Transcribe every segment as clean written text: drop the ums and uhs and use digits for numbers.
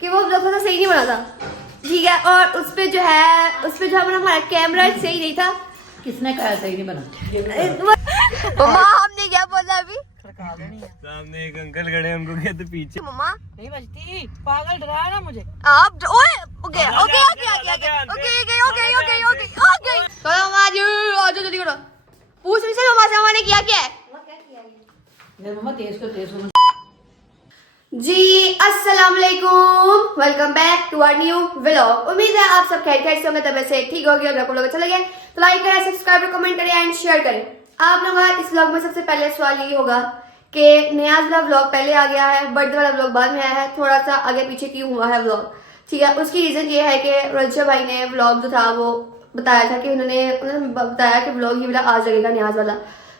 कि वो व्लॉग थोड़ा सही नहीं बना था, ठीक है। और उस पे जो हमारा कैमरा सही नहीं था। किसने कहा सही नहीं बना? मम्मा हमने क्या बोला अभी? सामने एक अंकल खड़े हैं, उनको कहते पीछे। मम्मा नहीं बजती, पागल डरा ना मुझे। आप ओए ओके ओके ओके ओके चलो मम्मा जी आ जाओ जल्दी करो। पूछ रही से मम्मा से मम्मा ने किया क्या है? मम्मा तेज को तेज सुनो। जी अस्सलाम वालेकुम, welcome back to our new vlog. उम्मीद है आप सब खैर से होंगे, तबियत से ठीक होगी। अगर आप लोग अच्छा लगे तो लाइक करें, सब्सक्राइब कमेंट करें एंड शेयर करें। आप लोगों का इस व्लॉग में सबसे पहले सवाल ये होगा कि नियाज वाला व्लॉग पहले आ गया है, बर्थडे वाला व्लॉग बाद में आया है, थोड़ा सा आगे पीछे क्यों हुआ है व्लॉग, ठीक है। उसकी रीजन ये है कि रजा भाई ने व्लॉग जो था वो बताया था कि उन्होंने बताया कि व्लॉग ये वाला आज लगेगा नियाज वाला,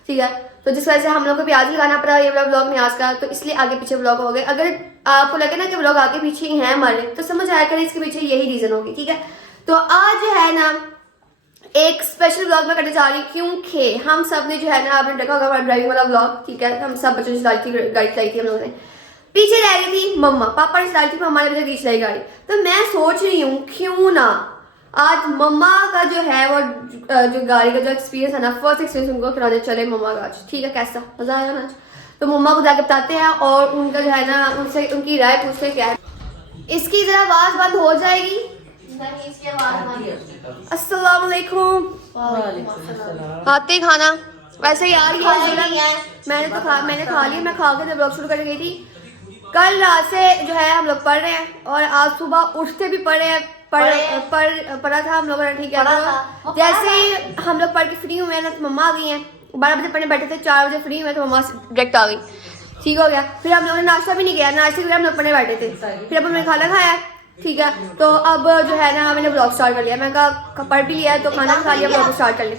ठीक है। तो जिस वजह से हम लोग को भी आज लगाना पड़ा ये वाला व्लॉग नियाज का, तो इसलिए आगे पीछे व्लॉग हो गए। अगर आपको लगे ना कि व्लॉग आगे पीछे ही है हमारे, तो समझ आया करें इसके पीछे यही रीजन होगी, ठीक है। तो आज जो है ना एक स्पेशल व्लॉग में करने जा रही हूँ, क्योंकि हम सब ने जो है ना, आपने देखा होगा हमारा ड्राइविंग वाला व्लॉग, ठीक है। हम सब बच्चों से गाड़ी चलाई थी हम लोगों ने, पीछे रह रही थी मम्मा, पापा ने चलाई थी, मम्मा ने पीछे चलाई गाड़ी। तो मैं सोच रही हूँ क्यों ना आज मम्मा का जो है वो जो गाड़ी का जो एक्सपीरियंस है ना, फर्स्ट एक्सपीरियंस उनको कराने चले मम्मा का आज, ठीक है। कैसा मजा आया ना आज? तो मम्मा को जाके बताते हैं और उनका जो है ना उनसे उनकी राय पूछते हैं क्या है। इसकी जरा आवाज बंद हो जाएगी। इसकी आवाज अस्सलाम वालेकुम। आते ही खाना वैसे यार मैंने खा लिया। मैं खा के जब व्लॉग शुरू कर गई थी, कल रात से जो है हम लोग पढ़ रहे हैं और आज सुबह उठते भी पढ़ रहे हैं। पढ़ा था हम लोगों ने, ठीक है। तो जैसे ही हम लोग पढ़ के फ्री हुए ना, तो मम्मा आ गई हैं। 12 बजे पढ़ने बैठे थे, 4 बजे फ्री हुए तो मम्मा डायरेक्ट आ गई, ठीक हो गया। फिर हम लोगों ने नाश्ता भी नहीं किया, नाश्ते के लिए हम लोग पढ़ने बैठे थे। फिर अब हमने खाना खाया, ठीक है। तो अब जो है ना मैंने व्लॉग स्टार्ट कर लिया। मैंने कहा पढ़ भी लिया तो खाना खा लिया, व्लॉग स्टार्ट कर लिया।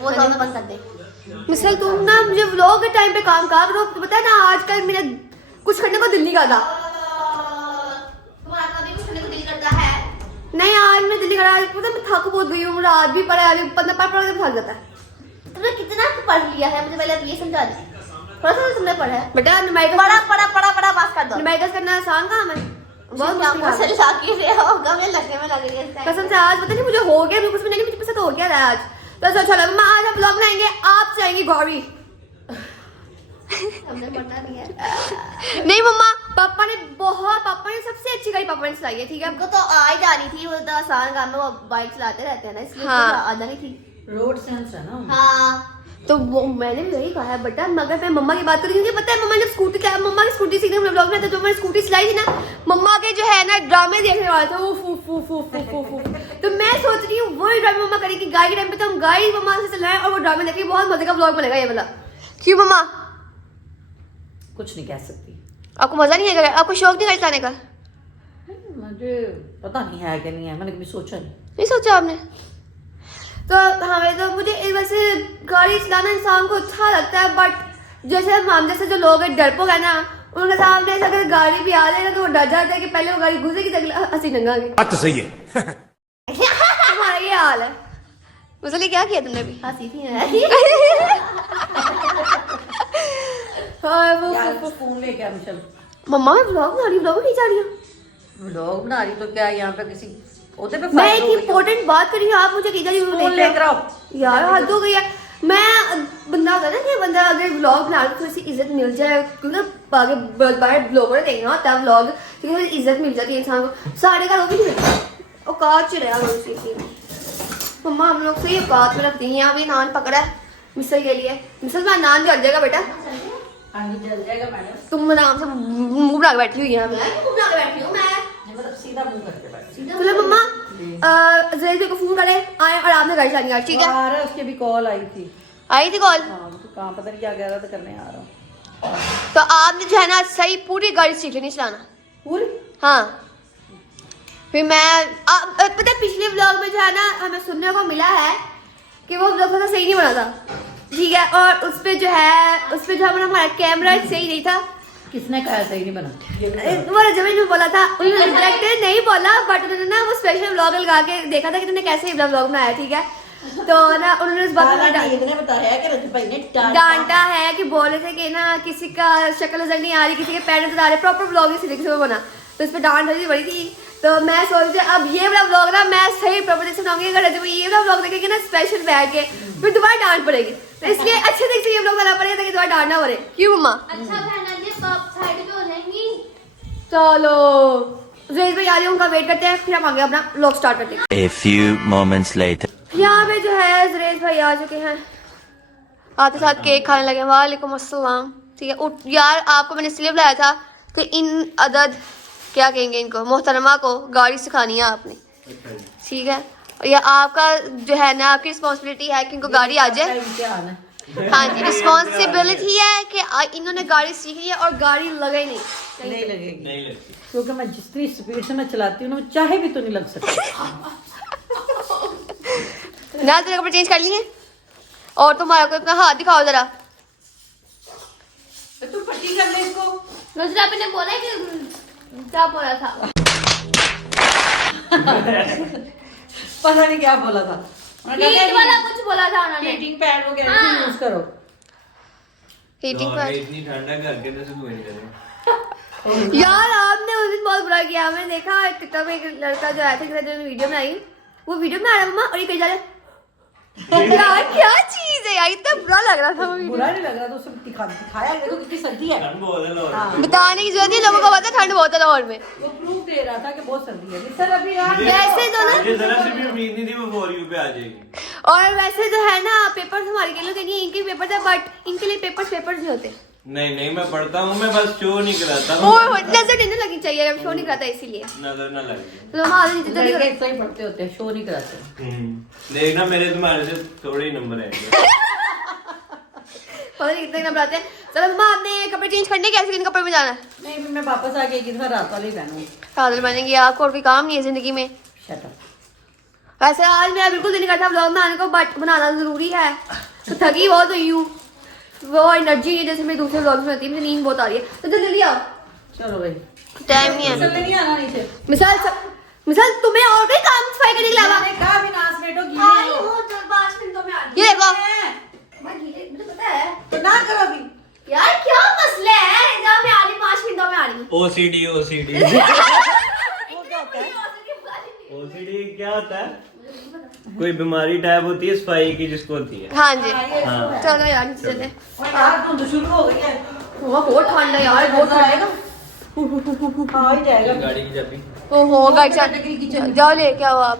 मिसल तुम ना मुझे व्लॉग के टाइम पे काम करो, तो पता है ना आजकल मेरा कुछ करने को दिल नहीं करता। नहीं आज मैं दिल्ली करा, पता मैं थक बहुत गई हूँ, रात भी पढ़ा, आज 15 पढ़ के थक जाता है। तुमने कितना पढ़ लिया है मुझे पहले ये समझा दे। थोड़ा सा तुमने पढ़ा है बेटा, पढ़ा पास कर दो। न्यूमेरिकल्स करना आसान काम है, बहुत मुश्किल है। कसम से आज पता नहीं मुझे हो गया, कुछ भी नहीं, मुझे पसंद हो गया था आज। तो अच्छा लगा। मैं आज हम व्लॉग बनाएंगे, आप चाहेंगे गौरी हमने पढ़ना नहीं है। नहीं मम्मा, पापा ने सबसे अच्छी गाड़ी पापा ने चलाई है, ठीक है। हमको तो आ ही जानी थी, वो तो आसान काम है, वो बाइक चलाते रहते हैं ना, इसलिए हाँ। तो आ जानी थी। रोड सेंस है ना। हाँ तो वो मैंने भी वही कहा है बेटा, मगर मैं मम्मा की बात करी, क्योंकि पता है मम्मा जब मम्मा की स्कूटी सीखने व्लॉग में, तो जब मैंने स्कूटी चलाई थी ना, मम्मा के जो है ना ड्रामे देखने वाला था वो तो मैं सोच रही हूँ वही ड्रामे मम्मा करेगी गाड़ी के टाइम पे, तो हम गाड़ी मम्मा से चलाएं और वो ड्रामे देखें, बहुत मजे का व्लॉग बनेगा ये वाला। क्यों मम्मा? कुछ नहीं कह सकती। आपको मजा नहीं आएगा? आपको शौक नहीं गाड़ी चलाने का? मुझे पता नहीं है कि नहीं है, मैंने कभी सोचा नहीं सोचा आपने? तो हमें तो मुझे वैसे गाड़ी चलाना इंसान को अच्छा लगता है, बट जैसे हम जैसे जो लोग डरपोक है ना, उनके सामने से अगर गाड़ी भी आ जाएगा तो वो डर जाते हैं कि पहले वो गाड़ी घुसेगी तो हंसी नंगागे। बात तो सही है। तुम्हारा ये हाल है। मुझे क्या किया तुमने भी? हंसी थी यार फोन ले क्या मिशल? मम्मा मैं व्लॉग बना रही जा रही हूँ। व्लॉग बना रही तो क्या यहाँ पे किसी होते पे मैं एक इम्पोर्टेंट बात करी, आप मुझे किधर फोन लेकर आओ यार, हद हो गई है। मैं बंदा होता है ना कि बंदा अगर व्लॉग बना रहा थोड़ी सी इज्जत मिल जाए, क्योंकि आगे बाहर ब्लॉगर ने देखना होता है व्लॉग, क्योंकि इज्जत मिल जाती है इंसान को। सारे का लोग औकात च रहा मम्मा, हम लोग से औकात में रखती हैं। अभी नान पकड़ा है मिसल के लिए। मिसल में नान जल जाएगा बेटा, जल जाएगा मैडम। तुम आराम से मुंह बना के बैठी हुई है। मतलब सीधा मुंह करके बैठ। चलो मम्मा जल्दी को फोन करे आए और आपने गाड़ी चलानी है, ठीक है। आ रहा उसकी भी कॉल आई थी कॉल। हाँ तो कहाँ पता नहीं क्या कह रहा था, करने आ रहा हूँ। तो आपने जो है ना सही पूरी गाड़ी सीख लेनी चलाना पूरी। हाँ। फिर मैं पता है पिछले व्लॉग में जो है ना हमें सुनने को मिला है कि वो व्लॉग थोड़ा सही नहीं बना था, ठीक है। और उस पे जो हमारा कैमरा सही नहीं था। किसने कहा सही नहीं बना? वो जमीन में बोला था, उन्होंने डायरेक्टर नहीं बोला, बट उन्होंने ना वो स्पेशल व्लॉग लगा के देखा था कि तुमने कैसे व्लॉग बनाया, ठीक है। तो ना उन्होंने उस बात को बताया कि रजत भाई ने डांटा है कि बोले थे कि ना किसी का शक्ल नजर नहीं आ रही, किसी के पैर नजर आ रहे, प्रॉपर व्लॉग इसी तरीके से बना। तो इस पर डांट थोड़ी बड़ी थी। तो मैं सोच रही अब ये वाला व्लॉग ना मैं सही प्रॉपर से बनाऊंगी। अगर जब ये वाला व्लॉग देखेंगे ना स्पेशल बैठ के फिर दोबारा डांट पड़ेगी, तो इसलिए अच्छे तरीके से ये व्लॉग बना पड़ेगा ताकि दोबारा डांट ना पड़े। क्यों मम्मा? अच्छा बहना जी साइड पे हो जाएंगी। चलो जुरेश भाई आ रहे हैं, उनका वेट करते हैं, फिर हम आगे अपना व्लॉग स्टार्ट करते हैं। A few moments later. यहाँ पे जो है जुरेश भाई आ चुके हैं, आते साथ केक खाने लगे। वालेकुम अस्सलाम। ठीक है उठ यार, आपको मैंने इसलिए बुलाया था कि इन अदद क्या कहेंगे इनको, मोहतरमा को गाड़ी सिखानी है आपने, ठीक है? और ये आपका जो है ना आपकी रिस्पॉन्सिबिलिटी है कि इनको गाड़ी आ जाए। हाँ जी, रिस्पॉन्सिबिलिटी है कि इन्होंने गाड़ी सीखनी है और गाड़ी लगे नहीं लगेगी नहीं लगती। क्योंकि मैं जितनी स्पीड से मैं चलाती हूँ ना चाहे भी तो नहीं लग सकती। ना तेरे कपड़े चेंज कर लिए और तुम्हारा कोई अपना हाथ दिखाओ जरा। तू पट्टी कर ले इसको। नुसरत आपने बोला कि क्या बोला था? पता नहीं क्या बोला था। हीट वाला कुछ बोला था उन्होंने। हीटिंग पैड वगैरह यूज करो। हीटिंग लाहौर में पैड इतनी ठंडा करके तो सुबह नहीं करें। यार आपने उस दिन बहुत बुरा किया। मैंने देखा टिकटॉक में एक लड़का जो आया था जिन्होंने वीडियो बनाई, वो वीडियो बना रहा मम्मा और ये कहीं जा रहा है। यार क्या चीज है यार, इतना बुरा लग रहा था वो वीडियो। बुरा नहीं लग रहा तो उसे दिखाया देखो कितनी सर्दी है। ठंड बहुत है लाहौर में। बताने की जरूरत नहीं, लोगों को पता है ठंड बहुत है लाहौर में। वो प्रूफ दे रहा था कि बहुत सर्दी है। सर अभी यार वैसे तो ना मुझे जरा से भी उम्मीद नहीं थी वो फॉर यू पे आ जाएगी। और वैसे जो है ना पेपर्स हमारे के लिए नहीं, इनके पेपर थे, बट इनके लिए पेपर्स नहीं होते। नहीं मैं पढ़ता हूँ, मैं बस शो नहीं कराता हूँ। और नजर नहीं लगनी चाहिए, अगर शो नहीं कराता इसीलिए। नजर ना लगे। तो हमारे नीचे जल्दी लड़के करो। ऐसा ही पढ़ते होते हैं, शो नहीं कराते। देखना मेरे तुम्हारे से थोड़े ही नंबर आएंगे। पता नहीं कितने नंबर आते हैं। चलो मम्मा आपने कपड़े चेंज करने कैसे किन कपड़े में जाना है? नहीं मैं वापस आके एक दफा रात वाले ही पहनूंगी। कादल बनेंगे आपको और कोई काम नहीं है जिंदगी में। Shut up. वैसे आज मेरा बिल्कुल दिल नहीं करता व्लॉग बनाने को, बट बनाना जरूरी है। तो थकी बहुत हुई हूँ, वो एनर्जी नहीं जैसे मेरे दूसरे व्लॉग्स में होती है। मुझे नींद बहुत आ रही है, तो जल्दी आओ, चलो भाई। टाइम नहीं है। चलने नहीं आना नीचे। मिसाल तुम्हें और कोई काम सफाई करने के अलावा मैंने कहा भी नाच बेटो गीले आई हो। हूँ, चल 5 मिनटों में आ रही हूँ। ये देखो मैं गीले, मुझे पता है तो ना करो अभी। यार क्या मसला है। जब मैं आ रही 5 मिनटों में आ रही हूँ। OCD वो क्या होता है? OCD क्या होता है? कोई बीमारी टाइप होती है सफाई की जिसको होती है। हाँ जी हाँ। चलो यार नीचे चले। और यार धुंध शुरू हो गई है। बहुत ठंड है यार, बहुत ठंड है। हाँ ही जाएगा। गाड़ी की चाबी। ओहो गाइस जाओ लेके आओ आप।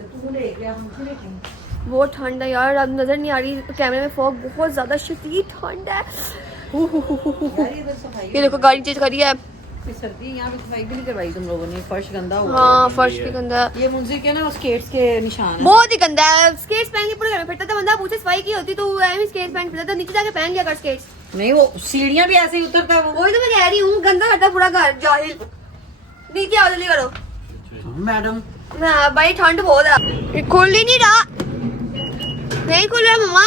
तू ले गया हम फिर लेके। बहुत ठंड है यार, अब नजर नहीं आ रही कैमरे में, फॉग बहुत ज्यादा शदीद ठंड है। यार इधर सफाई ये देखो गाड़ी चेंज करी है। की सर्दी है, यहाँ पे सफाई भी नहीं करवाई तुम लोगों ने। फर्श गंदा हो गया। हाँ फर्श भी गंदा है, ये मुझे क्या ना वो स्केट्स के निशान है। बहुत ही गंदा है। स्केट्स पहन के पूरे घर में फिरता था बंदा, पूछे सफाई की होती तो ऐसे स्केट्स पहन के फिरता था, नीचे जाके पहन लिया कर स्केट्स। नहीं वो सीढ़ियाँ भी ऐसे ही उतरता है वो। वही तो मैं कह रही हूँ, गंदा करता है पूरा घर, जाहिल। नीचे आओ जल्दी करो। मैडम हाँ भाई ठंड बहुत है, ये खुल ही नहीं रहा, नहीं खुल रहा मम्मा।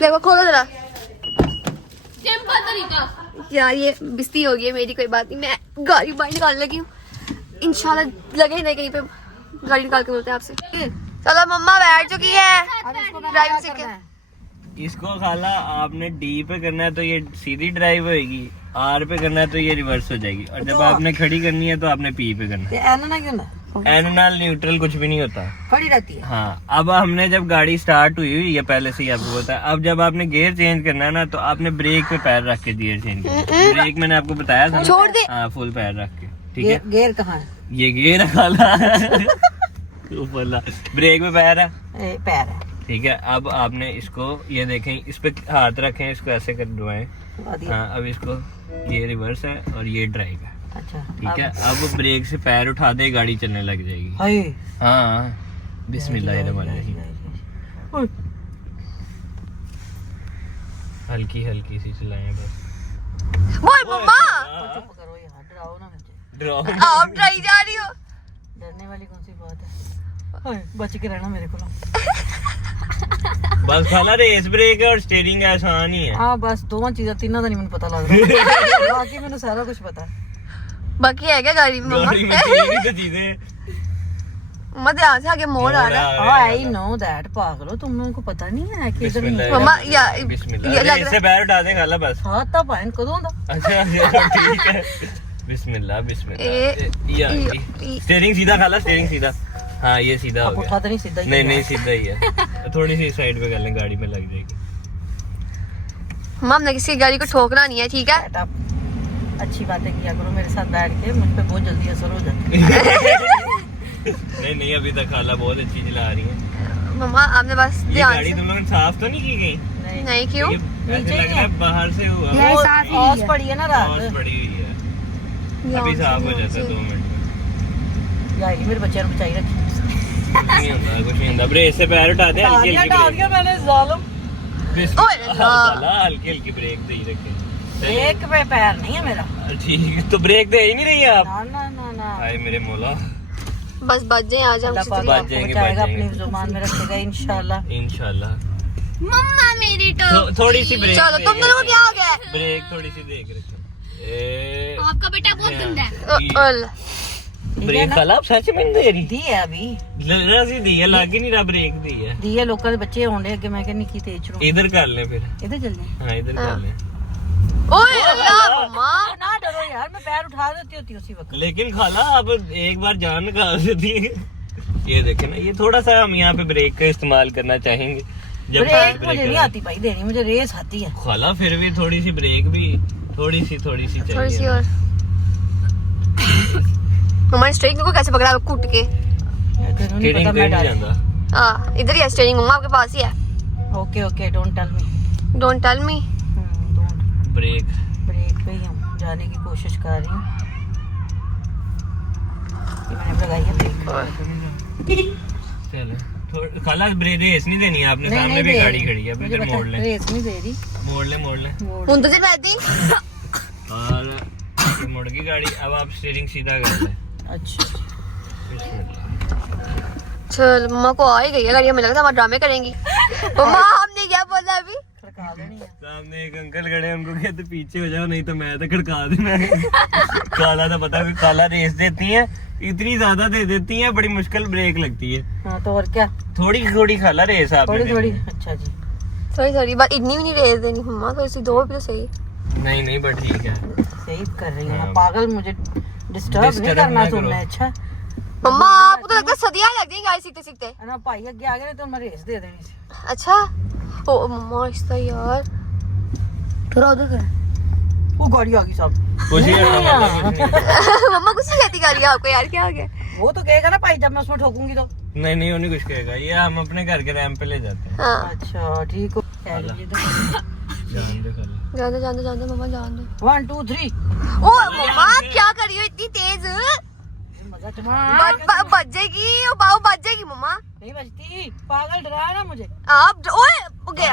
देखो खोलो जरा। सिंपल तरीका। यार ये बिस्ती हो गई है मेरी, कोई बात नहीं, मैं गाड़ी बाहर निकालने लगी हूँ। इंशाल्लाह लगे नहीं कहीं पे, गाड़ी निकाल के मिलते हैं आपसे। चलो मम्मा बैठ चुकी है, ड्राइविंग सीख के। इसको खाला आपने D पे करना है तो ये सीधी ड्राइव होएगी, R पे करना है तो ये रिवर्स हो जाएगी, और जब आपने खड़ी करनी है तो आपने P पे करना ये एन ना क्यों ना है। एनोनल न्यूट्रल कुछ भी नहीं होता। खड़ी रहती है। हाँ अब हमने जब गाड़ी स्टार्ट हुई ये पहले से ही आपको पता है। अब जब आपने गियर चेंज करना है ना तो आपने ब्रेक पे पैर रख के गियर चेंज करना है। ब्रेक मैंने आपको बताया था ना? छोड़ दे। हाँ फुल पैर रख के, ठीक है। गेयर कहाँ है? ये गियर है खाला। ब्रेक पे पैर है, पैर है। ठीक है। अब आपने इसको ये देखें, इस पे हाथ रखें, इसको ऐसे कर दबाएं। हाँ अब इसको, ये रिवर्स है और ये ड्राइव है, अच्छा ठीक है। अब ब्रेक से पैर उठा दे, गाड़ी चलने लग जाएगी। हाय हाँ बिस्मिल्लाहिर्रहमानिर्रहीम। हल्की हल्की सी चलाएं बस। बोल मम्मा, चुप करो यार, डराओ ना मुझे। ड्रॉ आप ड्राइव जा रही हो। डरने वाली कौन सी बात है? हाय बच के रहना मेरे को। बस खाला रेस ब्रेक है और स्टीयरिंग आसान ही है। हाँ बस दोवां चीज़ां तीनों दा नहीं मैंने पता लग रहा। बाकी मैंने सारा कुछ पता है। बाकी है क्या गाड़ी में गाड़ी में मम्मा? तीन ही तो चीजें। मम्मा ध्यान से आगे मोड़ आ रहा है। आई नो दैट पागलो, तुम लोगों को पता नहीं है कि इधर नहीं। मम्मा या बिस्मिल्लाह। ये लग इससे पैर उठा दे खाला बस। हाँ तब आइन कदों दा। अच्छा ठीक है। बिस्मिल्लाह बिस्मिल्लाह। ये स्टीयरिंग सीधा खाला, स्टीयरिंग सीधा। हाँ ये सीधा हो आप गया। उठा तो नहीं सीधा ही नहीं है। नहीं सीधा ही है। थोड़ी सी साइड पे कर लें, गाड़ी में लग जाएगी। मम्मा हमने किसी गाड़ी को ठोकना नहीं है, ठीक है? बैठ आप अच्छी बातें किया करो मेरे साथ बैठ के, मुझ पे बहुत जल्दी असर हो जाता है। नहीं अभी तक खाला बहुत अच्छी चला रही है। मम्मा आपने बस ये ध्यान गाड़ी से। तुम लोगों ने साफ तो नहीं की गई? नहीं क्यों? ये ऐसे नीचे लग रहा है बाहर से हुआ। वो औस पड़ी है ना औस रात। पड़ी हुई है, अभी साफ हो जाता है 2 मिनट में। यार मेरे बच्चे ने बचाई रखी। कुछ नहीं होता। ब्रेक से पैर उठा दे, हल्की हल्की डाल ब्रेक। दिया मैंने जालिम। ओए अल्लाह। साला हल्की हल्की ब्रेक दे ही रखे। ब्रेक पे पैर नहीं है मेरा। ठीक है, तो ब्रेक दे ही नहीं रही आप। ना ना ना ना। हाय मेरे मौला। बच जाए आज हम अल्लाह किसी पाक तरीके। बच जाएंगे, बचाएगा, बच अपनी जाएंगे। जुबान में रखेगा इंशाल्लाह। इंशाल्लाह। मम्मा मेरी तो थोड़ी सी ब्रेक। चलो तुम दोनों को क्या हो गया? ब्रेक थोड़ी सी देख रखे। आपका बेटा बहुत गंदा है। अल्लाह। ब्रेक खाला सच में दे रही। दी है अभी। लग सी दी है, लाग ही नहीं रहा ब्रेक दी है। दी है, लोगों के बच्चे होंगे अगे, मैं कहनी की तेज रू। इधर कर ले फिर। इधर चल जाए। हाँ इधर कर ले। ओए अल्लाह मम्मा। ना डरो यार, मैं पैर उठा देती होती उसी वक्त। लेकिन खाला अब एक बार जान निकाल देती है। ये देखे ना, ये थोड़ा सा हम यहाँ पे ब्रेक का इस्तेमाल करना चाहेंगे। जब ब्रेक मुझे नहीं आती भाई देनी, मुझे रेस आती है। खाला फिर भी थोड़ी सी ब्रेक भी थोड़ी सी थोड़ी सी चाहिए। और। मम्मा ने स्टीयरिंग को कैसे पकड़ा कूट के? तेरे नहीं स्टीयरिंग पता पे मैं नहीं डाल। जाता। हाँ इधर ही है स्टीयरिंग, मम्मा आपके पास ही है। Okay okay, don't tell me. Don't tell me. Don't. Break break पे ही हम जाने की कोशिश कर रही हूँ। ये मैंने लगाई है ब्रेक। चलो खाला ब्रेक रेस नहीं देनी है आपने। नहीं, सामने नहीं भी दे गाड़ी रही। खड़ी है, अब मुझे इधर पता मोड़ ले, रेस नहीं दे रही। मोड़ ले, मोड़ ले। मोड़। हूं तो जी बैठ दी। और ये मुड़ गई गाड़ी। अब आप स्टीयरिंग सीधा कर ले। अच्छा चल मम्मा को आ ही गई है गाड़ी, हमें लगता है हमारे ड्रामे करेंगी। मम्मा हमने क्या बोला अभी? खड़का देनी है। सामने एक अंकल खड़े हैं, उनको कहते पीछे हो जाओ नहीं तो मैं तो खड़का देना। काला तो पता है, काला रेस देती है, इतनी ज्यादा दे देती है, बड़ी मुश्किल ब्रेक लगती है। हाँ तो और क्या, थोड़ी थोड़ी खाला रेस आपने थोड़ी थोड़ी। देनी अच्छा जी, सॉरी बात इतनी भी नहीं रेस देनी मम्मा, तो इसी दो भी तो सही। है। नहीं बट ठीक है। सही कर रही हूँ हाँ। मैं। पागल, मुझे डिस्टर्ब नहीं Disturb करना ना करो। तुमने। अच्छा मम्मा आपको तो लगता है सदियां लग जाएंगी गाड़ी सीखते सीखते। है ना, भाई आगे आ गए तो मैं रेस दे देनी थी। अच्छा ओ मम्मा इसका यार थोड़ा उधर कर। वो गाड़ी आ गई साहब। कुछ नहीं होगा, कुछ नहीं। मम्मा कुछ नहीं कहती गाड़ी आपको यार, क्या हो गया? वो तो कहेगा ना भाई जब मैं उसमें ठोकूंगी तो। नहीं उन्हें कुछ कहेगा, ये हम अपने घर के रैंप पे ले जाते हैं। हाँ अच्छा ठीक हो। जान दे खाला। जान दे मम्मा जान दे। 1 2 3 ओ मम्मा क्या कर रही हो इतनी तेज? मजा तुम्हारा बच जाएगी, ओ बाबू बच जाएगी मम्मा। नहीं बचती, पागल डराया ना मुझे। आप ओए ओके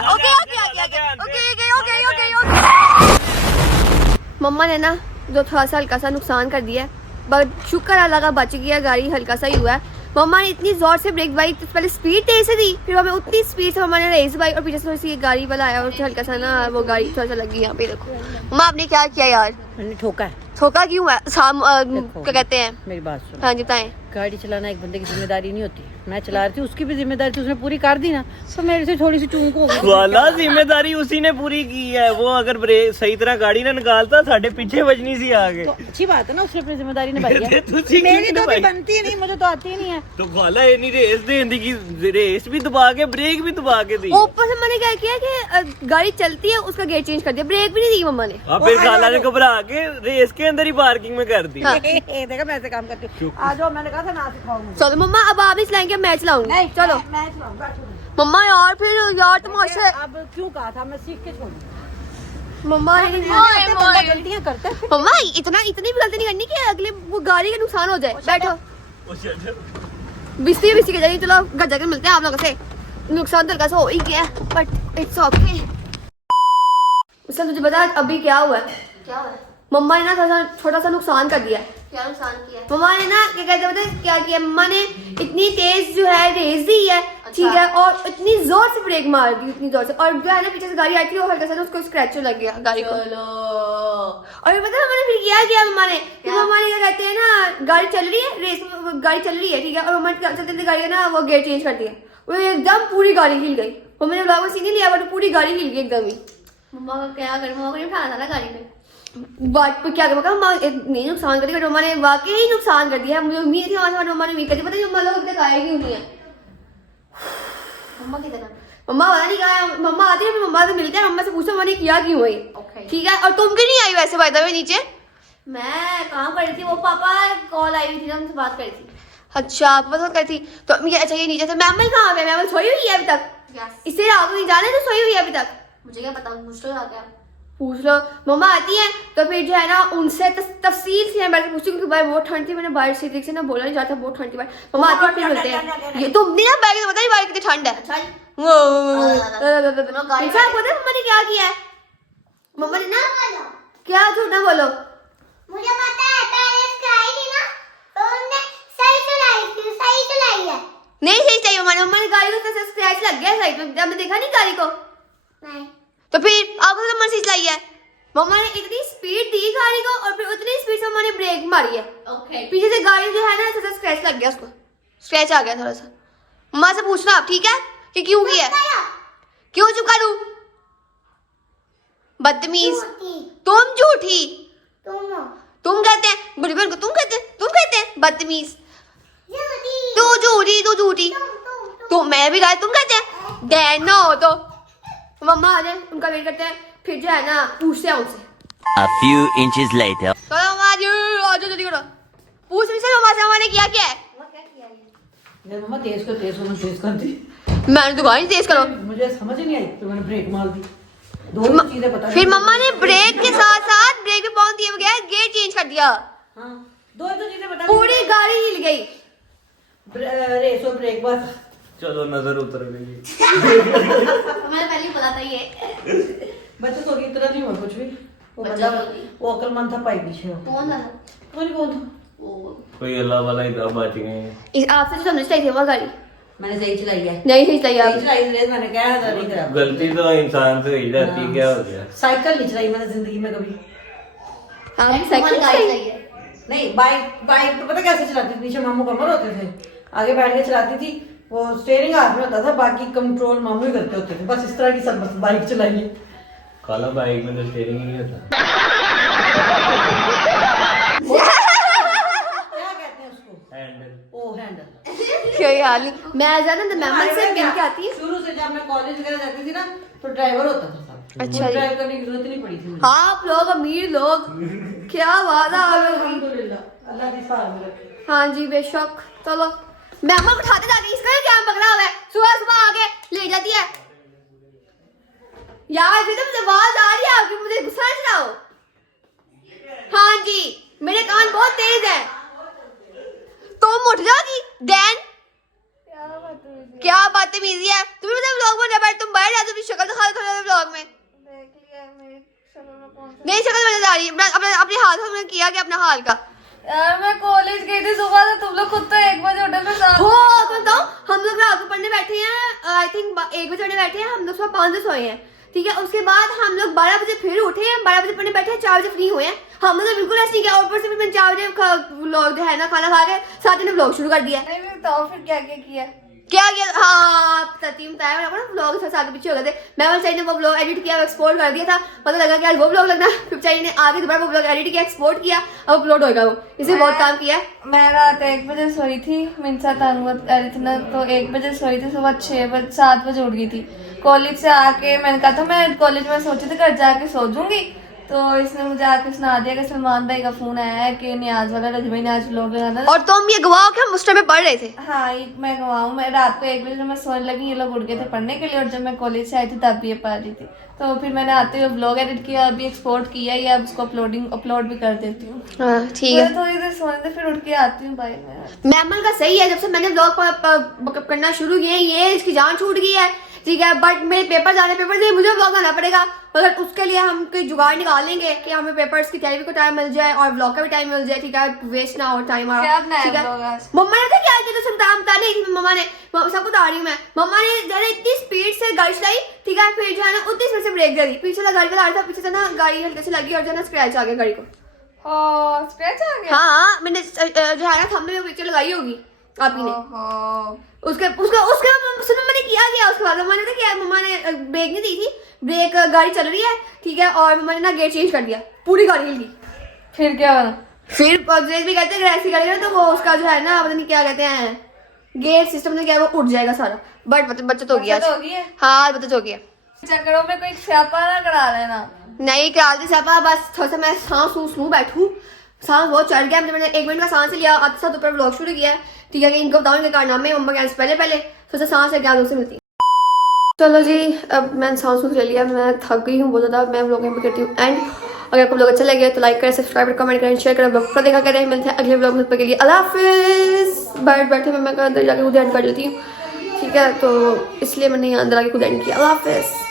मम्मा ने ना जो थोड़ा सा हल्का सा नुकसान कर दिया है, बट शुक्र अल्लाह का बच गया, गाड़ी हल्का सा ही हुआ है। मम्मा ने इतनी जोर से ब्रेक दबाई, तो पहले स्पीड तेज से दी, फिर हमें उतनी स्पीड से मम्मा ने रेस दबाई और पीछे से थोड़ी सी गाड़ी वाला आया और उससे हल्का सा ना वो गाड़ी थोड़ा सा लगी। यहाँ पे देखो मम्मा आपने क्या किया यार, मैंने ठोका है। ठोका क्यों है? देखो। क्या कहते हैं? मेरी बात सुनो, हाँ जी बताएं। गाड़ी चलाना एक बंदे की जिम्मेदारी नहीं होती। मैं चला रही थी, उसकी भी जिम्मेदारी थी, उसने पूरी कर दी ना, तो मेरे से थोड़ी सी चूक हो गई। वाला जिम्मेदारी उसी ने पूरी की है। वो अगर ब्रेक सही तरह गाड़ी ना निकालता, साढ़े पीछे बजनी सी आगे। तो अच्छी बात है ना, उसने अपनी जिम्मेदारी निभाई है। तुझे मेरी क्यों तो भी निभाई? बनती नहीं, मुझे तो आती ही नहीं है। तो खाला ये नहीं रेस देंदी की, रेस भी दबा के ब्रेक भी दबा के दी। ऊपर से मैंने क्या किया कि गाड़ी चलती है उसका गेयर चेंज कर दिया, ब्रेक भी नहीं दी मम्मा ने। अब फिर खाला ने घबरा के रेस के अंदर ही पार्किंग में कर दी। हाँ। देखा मैं ऐसे काम करती हूँ। आ जाओ, मैंने कहा था ना सिखाऊंगी। चलो मम्मा अब आप ही चलाएंगे, मैं चलाऊंगी। चलो मैं चलाऊंगा। मम्मा यार फिर यार तुम्हारे अब क्यों कहा था, मैं सीख के छोड़ूंगी। मम्मा गलतियां करते हैं। मम्मा इतनी भी गलती नहीं करनी कि अगले वो गाड़ी का नुकसान हो जाए। बैठो बिस्ती के जाइए, चलो घर जाकर मिलते हैं आप लोगों से। नुकसान तो हल्का सा हो ही गया बट इट्स ओके। उसने तुझे बता अभी क्या हुआ है? क्या हुआ? मम्मा ने ना छोटा सा नुकसान कर दिया है। क्या नुकसान किया? मम्मा ने ना क्या कहते हैं क्या किया, मम्मा ने इतनी तेज जो है रेस दी है, ठीक है, और इतनी जोर से ब्रेक मार दी, इतनी जोर से, और जो है ना पीछे से गाड़ी आई थी और हल्का सा उसको स्क्रैच लग गया गाड़ी को। चलो और पता है मैंने फिर किया मम्मा ने क्या कहते हैं ना, गाड़ी चल रही है, रेस गाड़ी चल रही है, ठीक है, और मम्मा चलते गाड़ी का ना वो गेयर चेंज कर दिया, वो एकदम पूरी गाड़ी हिल गई। मम्मी ने ब्लॉग में सीन नहीं लिया बट पूरी गाड़ी हिल गई एकदम ही। मम्मा को क्या करें, मम्मा को नहीं उठाना था ना गाड़ी में। बात पर क्या कहा मम्मा नहीं नुकसान कर दिया, मम्मा ने वाकई नुकसान कर दिया। मुझे उम्मीद थी हमारे मम्मा ने उम्मीद कर दी, पता नहीं मम्मा लोग तक आएगी नहीं है। मम्मा की तरह मम्मा पता नहीं कहा, मम्मा आती है मम्मा से मिलते हैं, मम्मा से पूछते मम्मा ने किया क्यों है। ओके ठीक है, और तुम क्यों नहीं आई वैसे बाय द वे नीचे? मैं काम कर रही थी, वो पापा कॉल आई हुई थी ना, उनसे बात कर रही थी। अच्छा पता कर थी तो ये अच्छा ये नीचे से मैमल कहाँ पे? मैमल सोई हुई है अभी तक? यस इससे रात को नहीं जाने तो सोई हुई है अभी तक? मुझे क्या पता, मुझसे आ गया। पूछ लो, मम्मा आती है तो फिर जो है ना उनसे तफसील से मैं पूछती हूँ, क्योंकि भाई बहुत ठंड थी, मैंने बाहर से ठीक से ना बोला नहीं जाता, बहुत ठंड थी भाई। मम्मा आती है फिर मिलते हैं। ये तुम नहीं ना बैग तो पता नहीं बाहर कितनी ठंड है। अच्छा इंसान पता है मम्मा ने क्या किया है? मम्मा ने ना क्या झूठ ना बोलो, मुझे पता है पहले स्काई थी ना तो उन्होंने सही चलाई है। नहीं सही चाहिए मम्मा ने गाड़ी को स्क्रैच लग गया साइड में, हमने देखा नहीं गाड़ी को, नहीं तो फिर आपको तो मम्मा ने सही चलाई है। मम्मा ने इतनी स्पीड दी गाड़ी को और फिर उतनी स्पीड से मम्मा ने ब्रेक मारी है, ओके पीछे से गाड़ी जो है ना थोड़ा स्क्रैच लग गया, उसको स्क्रैच आ गया थोड़ा सा। मम्मा से पूछना आप ठीक है कि क्यों किया है? क्यों चुप करूं? बदतमीज, तुम झूठी, तुम कहते हैं बड़ी बहन को, तुम कहते हैं बदतमीज, तू झूठी, तो मैं भी गाय, तुम कहते हैं डैड ना हो तो। मम्मा आ जाए, उनका वेट करते हैं, फिर जो है ना पूछते हैं उनसे। A few inches later. चलो मम्मा आ जाओ जल्दी करो, पूछ रही से मम्मा से मम्मा ने किया क्या है? यार मम्मा तेज कर दी। मैंने तो गाड़ी तेज करो, मुझे समझ ही नहीं आई, तो मैंने ब्रेक मार दी। दो चीजें पता फिर मम्मा ने ब्रेक के साथ साथ ब्रेक पे पाउंड दिए बगैर गेट चेंज कर दिया, हाँ दो चीजें पता पूरी गाड़ी हिल गई। रेस और ब्रेक बस। चलो नजर उतर गई। मैंने पहले ही बोला था ये। बच्चे तो की तरह नहीं हुआ कुछ भी, वो बच्चा मतलब होगी। वो अकलमंद था पाई पीछे वो। कौन था? कौन कौन था? वो कोई अल्लाह वाला इधर बच गए। आपसे तो समझ चाहिए थी वो गाड़ी, मैंने सही चलाई है। नहीं सही चाहिए सही आप। चलाई रेस, मैंने कहा था नहीं खराब। गलती तो इंसान से ही जाती, क्या हो गया? साइकिल नहीं चलाई मैंने जिंदगी में कभी। आप साइकिल गाड़ी चलाई? चाहिए। नहीं बाइक तो पता कैसे चलाती थी, पीछे मामू कमर होते थे, आगे बैठ के चलाती थी, वो स्टीयरिंग हाथ में होता था, बाकी कंट्रोल मामू ही करते होते थे, बस इस तरह की सब बस बाइक चलाई है। काला बाइक में तो स्टीयरिंग ही नहीं होता। क्या कहते हैं उसको? हैंडल। ओ हैंडल। कोई हाल नहीं, मैं जाना तो मैम से मिल के आती है। शुरू से जब मैं कॉलेज वगैरह जाती थी ना तो ड्राइवर होता था सब। अच्छा जी। ड्राइव करने की जरूरत नहीं पड़ी थी मुझे। हाँ आप लोग अमीर लोग, क्या वादा होगी। अल्हम्दुलिल्लाह, अल्लाह की सहार में रखे। हाँ जी बेशक। चलो मैम उठाते जाके, इसका क्या पकड़ा हुआ है, सुबह सुबह आके ले जाती है यार। फिर तो मुझे आवाज आ रही है आपकी, मुझे गुस्सा ना चढ़ाओ। हाँ जी मेरे कान बहुत तेज है, तुम उठ जाओगी देन क्या बदतमीजी है। तुम्हें पता है व्लॉग में बैठ, तुम बाहर जाओ, अपनी शक्ल दिखा दो व्लॉग में। नहीं शक्ल बदल जा रही है, अपने हाल में किया क्या अपना हाल का। यार मैं कॉलेज गई थी सुबह से, तुम लोग खुद तो 1 बजे उठे थे। हो तो बताओ, हम लोग रात को पढ़ने बैठे हैं, आई थिंक 1 बजे पढ़ने बैठे हैं, हम लोग सुबह 5 बजे सोए हैं, ठीक है। उसके बाद हम लोग 12 बजे फिर उठे हैं, 12 बजे पढ़ने बैठे हैं, 4 बजे फ्री हुए हैं। हम लोग तो बिल्कुल ऐसे नहीं किया, और ऊपर से फिर मैंने 4 बजे व्लॉग जो है ना खाना खा के 7 बजे व्लॉग शुरू कर दिया। नहीं मैं बताओ फिर क्या क्या किया। क्या किया? हाँ ततीम बताया मैंने ना, व्लॉग से आगे पीछे हो गए थे। मैं वाले चाहिए ने वो व्लॉग एडिट किया, एक्सपोर्ट कर दिया था, पता लगा कि आज वो व्लॉग लगना, फिर चाहिए ने आगे दोबारा वो व्लॉग एडिट किया, एक्सपोर्ट किया, अब अपलोड होगा वो। इसे बहुत काम किया। मैं रात 1 बजे सोई थी, मेरे साथ अनुमत आ रही थी ना, तो 1 बजे सोई थी, सुबह 7 बजे उठ गई थी। कॉलेज से आके मैंने कहा था मैं कॉलेज में सोची थी घर जाके सो जूंगी, तो इसने मुझे आके सुना दिया कि सलमान भाई का फोन आया है कि नियाज वाला रजमी ने आज व्लॉग लगाना। और तुम ये गवाह हो कि हम उस टाइम पे पढ़ रहे थे। हाँ मैं गवाऊँ, मैं रात को 1 बजे जब मैं सोने लगी ये लोग उठ गए थे पढ़ने के लिए, और जब मैं कॉलेज से आई थी तब ये पढ़ रही थी। तो फिर मैंने आते हुए व्लॉग एडिट किया, अभी एक्सपोर्ट किया, या अब उसको अपलोड भी कर देती हूँ। हाँ ठीक है। थोड़ी देर सोने से फिर उठ के आती हूँ भाई मैं। मैमल का सही है, जब से मैंने व्लॉग करना शुरू किया ये इसकी जान छूट गई है, ठीक है। बट मेरे पेपर जाने, पेपर से मुझे व्लॉग आना पड़ेगा, मगर उसके लिए हम कोई जुगाड़ निकालेंगे कि हमें पेपर्स की तैयारी को टाइम मिल जाए और व्लॉग का भी टाइम मिल जाए, ठीक है, वेस्ट ना हो टाइम। क्या बनाया ठीक है। व्लॉग आज? मम्मा ने तो क्या किया, तो बता नहीं थी मम्मा ने, सब बता रही हूँ मैं। मम्मा ने जरा इतनी स्पीड से गाड़ी चलाई, ठीक है, फिर जो है ना उतनी स्पीड से ब्रेक दे दी, पीछे से गाड़ी का था, पीछे से ना गाड़ी हल्के से लगी और जो है ना स्क्रैच आ गया गाड़ी को। स्क्रैच आ गया। हाँ मैंने जो है ना खम्भे में पिक्चर लगाई होगी आप ही ने। उसके सुनो मैंने किया गया, उसके बाद मम्मा ने क्या किया, मम्मा ने ब्रेक नहीं दी थी, ब्रेक गाड़ी चल रही है, ठीक है, और मम्मा ने ना गेट चेंज कर दिया, पूरी गाड़ी हिल गई। फिर क्या बना? फिर पॉजिटिव भी कहते हैं अगर ऐसी करेगा तो वो उसका जो है ना पता नहीं क्या कहते हैं गेट सिस्टम से क्या है, वो उठ जाएगा सारा। बट बचत हो गया बचत हो गई है? हाँ बचत हो गया। चक्करों में कोई स्यापा ना करा लेना। नहीं करालती साहबा, बस थोड़ा सा मैं सांस वूस लूँ बैठूँ, सांस बहुत चढ़ गया मुझे, मैंने 1 मिनट का सांस लिया, अब साथ ऊपर ब्लॉग शुरू किया है। ठीक है कि इनको बताऊँ इनके कारनामे मम्मा के पहले सोचा सांस है क्या दोस्त से मिलती है। चलो जी अब मैंने सांस ले लिया, मैं थक गई हूँ बहुत ज़्यादा। मैं ब्लॉग में करती हूँ एंड अगर आपको ब्लॉग अच्छा लगे तो लाइक करें, सब्सक्राइब करें, कमेंट करें, शेयर करें, ब्लॉग पर देखा करें। मिलते हैं अगले ब्लॉग में, के लिए अल्लाह हाफिज़। बैठे मैं अंदर जाके खुद एंड कर लेती हूँ, ठीक है, तो इसलिए मैंने यहाँ अंदर आके खुद एंड किया। अल्लाह हाफिज़।